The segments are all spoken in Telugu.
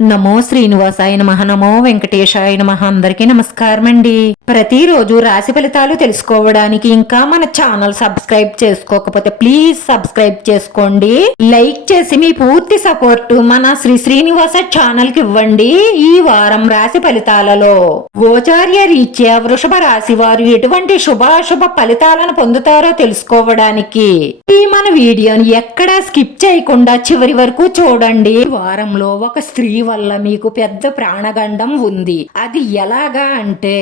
నమో శ్రీనివాసాయ నమః. నమో వెంకటేశాయ నమః. అందరికీ నమస్కారం అండి. ప్రతిరోజు రాశి ఫలితాలు తెలుసుకోవడానికి ఇంకా మన ఛానల్ సబ్స్క్రైబ్ చేసుకోకపోతే ప్లీజ్ సబ్స్క్రైబ్ చేసుకోండి. లైక్ చేసి మీ పూర్తి సపోర్ట్ మన శ్రీనివాస ఛానల్ కి ఇవ్వండి. ఈ వారం రాశి ఫలితాలలో గోచార్య రీత్యా వృషభ రాశి వారు ఎటువంటి శుభాశుభ ఫలితాలను పొందుతారో తెలుసుకోవడానికి ఈ మన వీడియోని ఎక్కడా స్కిప్ చేయకుండా చివరి వరకు చూడండి. వారంలో ఒక స్త్రీ వల్ల మీకు పెద్ద ప్రాణగండం ఉంది. అది ఎలాగా అంటే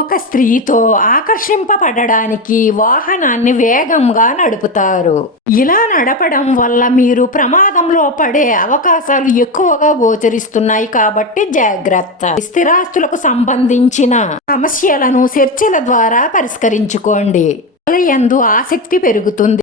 ఒక స్త్రీతో ఆకర్షింపబడడానికి వాహనాన్ని వేగంగా నడుపుతారు. ఇలా నడపడం వల్ల మీరు ప్రమాదంలో పడే అవకాశాలు ఎక్కువగా గోచరిస్తున్నాయి కాబట్టి జాగ్రత్త. స్థిరాస్తులకు సంబంధించిన సమస్యలను చర్చల ద్వారా పరిష్కరించుకోండి. యందు ఆసక్తి పెరుగుతుంది.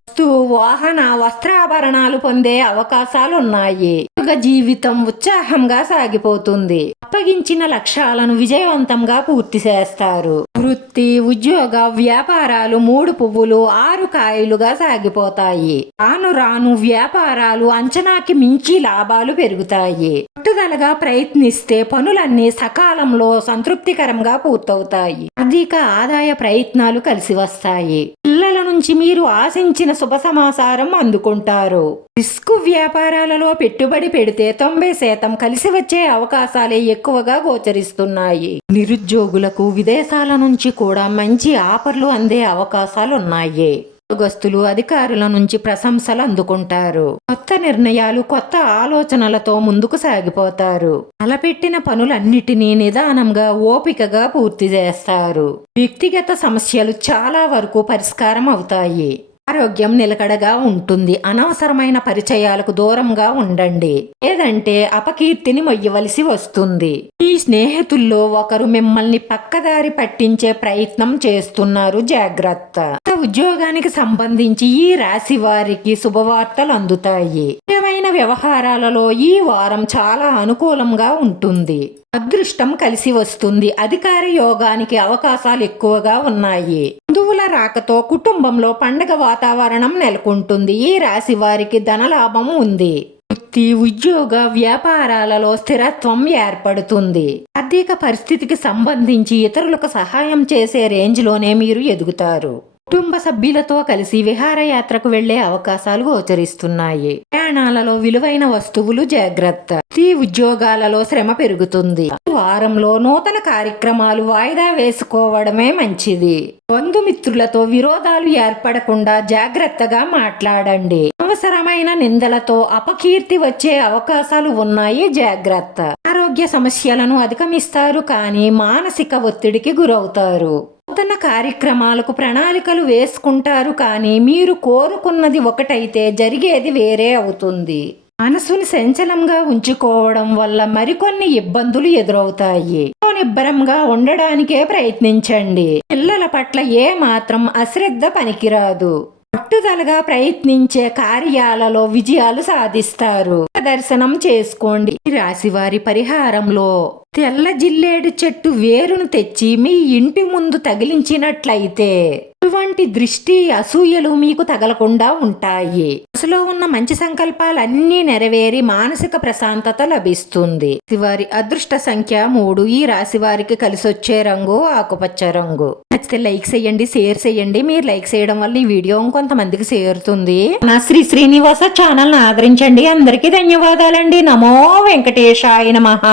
వాహన వస్త్రాభరణాలు పొందే అవకాశాలున్నాయి. జీవితం ఉత్సాహంగా సాగిపోతుంది. అప్పగించిన లక్ష్యాలను విజయవంతంగా పూర్తి చేస్తారు. వృత్తి, ఉద్యోగ, వ్యాపారాలు 3 పువ్వులు 6 కాయలుగా సాగిపోతాయి. రాను రాను వ్యాపారాలు అంచనాకి మించి లాభాలు పెరుగుతాయి. పట్టుదలగా ప్రయత్నిస్తే పనులన్నీ సకాలంలో సంతృప్తికరంగా పూర్తవుతాయి. అధిక ఆదాయ ప్రయత్నాలు కలిసి వస్తాయి. పిల్లల నుంచి మీరు ఆశించిన శుభ సమాచారం అందుకుంటారు. రిస్క్ వ్యాపారాలలో పెట్టుబడి పెడితే 90% కలిసి వచ్చే అవకాశాలే ఎక్కువగా గోచరిస్తున్నాయి. నిరుద్యోగులకు విదేశాల నుంచి కూడా మంచి ఆఫర్లు అందే అవకాశాలున్నాయి. ఉద్యోగస్తులు అధికారుల నుంచి ప్రశంసలు అందుకుంటారు. కొత్త నిర్ణయాలు, కొత్త ఆలోచనలతో ముందుకు సాగిపోతారు. తలపెట్టిన పనులన్నిటినీ నిదానంగా ఓపికగా పూర్తి చేస్తారు. వ్యక్తిగత సమస్యలు చాలా వరకు పరిష్కారం అవుతాయి. ఆరోగ్యం నిలకడగా ఉంటుంది. అనవసరమైన పరిచయాలకు దూరంగా ఉండండి, లేదంటే అపకీర్తిని మొయ్యవలసి వస్తుంది. ఈ స్నేహితుల్లో ఒకరు మిమ్మల్ని పక్కదారి పట్టించే ప్రయత్నం చేస్తున్నారు, జాగ్రత్త. ఉద్యోగానికి సంబంధించి ఈ రాశి వారికి శుభవార్తలు అందుతాయి. ముఖ్యమైన వ్యవహారాలలో ఈ వారం చాలా అనుకూలంగా ఉంటుంది. అదృష్టం కలిసి వస్తుంది. అధికార యోగానికి అవకాశాలు ఎక్కువగా ఉన్నాయి. బంధువుల రాకతో కుటుంబంలో పండగ వాతావరణం నెలకొంటుంది. ఈ రాశి వారికి ధనలాభం ఉంది. వృత్తి, ఉద్యోగ, వ్యాపారాలలో స్థిరత్వం ఏర్పడుతుంది. ఆర్థిక పరిస్థితికి సంబంధించి ఇతరులకు సహాయం చేసే రేంజ్లోనే మీరు ఎదుగుతారు. కుటుంబ సభ్యులతో కలిసి విహారయాత్రకు వెళ్లే అవకాశాలు గోచరిస్తున్నాయి. ప్రయాణాలలో విలువైన వస్తువులు జాగ్రత్త. ఉద్యోగాలలో శ్రమ పెరుగుతుంది. వారంలో నూతన కార్యక్రమాలు వాయిదా వేసుకోవడమే మంచిది. బంధుమిత్రులతో విరోధాలు ఏర్పడకుండా జాగ్రత్తగా మాట్లాడండి. అవసరమైన నిందలతో అపకీర్తి వచ్చే అవకాశాలు ఉన్నాయి, జాగ్రత్త. ఆరోగ్య సమస్యలను అధిగమిస్తారు, కానీ మానసిక ఒత్తిడికి గురవుతారు. నూతన కార్యక్రమాలకు ప్రణాళికలు వేసుకుంటారు, కానీ మీరు కోరుకున్నది ఒకటైతే జరిగేది వేరే అవుతుంది. మనసుని సంచలంగా ఉంచుకోవడం వల్ల మరికొన్ని ఇబ్బందులు ఎదురవుతాయి. నిబ్బరంగా ఉండడానికే ప్రయత్నించండి. పిల్లల పట్ల ఏ మాత్రం అశ్రద్ధ పనికిరాదు. పట్టుదలగా ప్రయత్నించే కార్యాలలో విజయాలు సాధిస్తారు. దర్శనం చేసుకోండి. రాశివారి పరిహారంలో తెల్ల జిల్లేడు చెట్టు వేరును తెచ్చి మీ ఇంటి ముందు తగిలించినట్లయితే ఇటువంటి దృష్టి, అసూయలు మీకు తగలకుండా ఉంటాయి. మనసులో ఉన్న మంచి సంకల్పాలన్నీ నెరవేరి మానసిక ప్రశాంతత లభిస్తుంది. వారి అదృష్ట సంఖ్య 3. ఈ రాశి వారికి కలిసొచ్చే రంగు ఆకుపచ్చ రంగు. నచ్చితే లైక్ చేయండి, షేర్ చేయండి. మీరు లైక్ చేయడం వల్ల ఈ వీడియో కొంతమందికి చేరుతుంది. నా శ్రీనివాస ఛానల్ ఆదరించండి. అందరికీ ధన్యవాదాలండి. నమో వెంకటేశాయ నమః.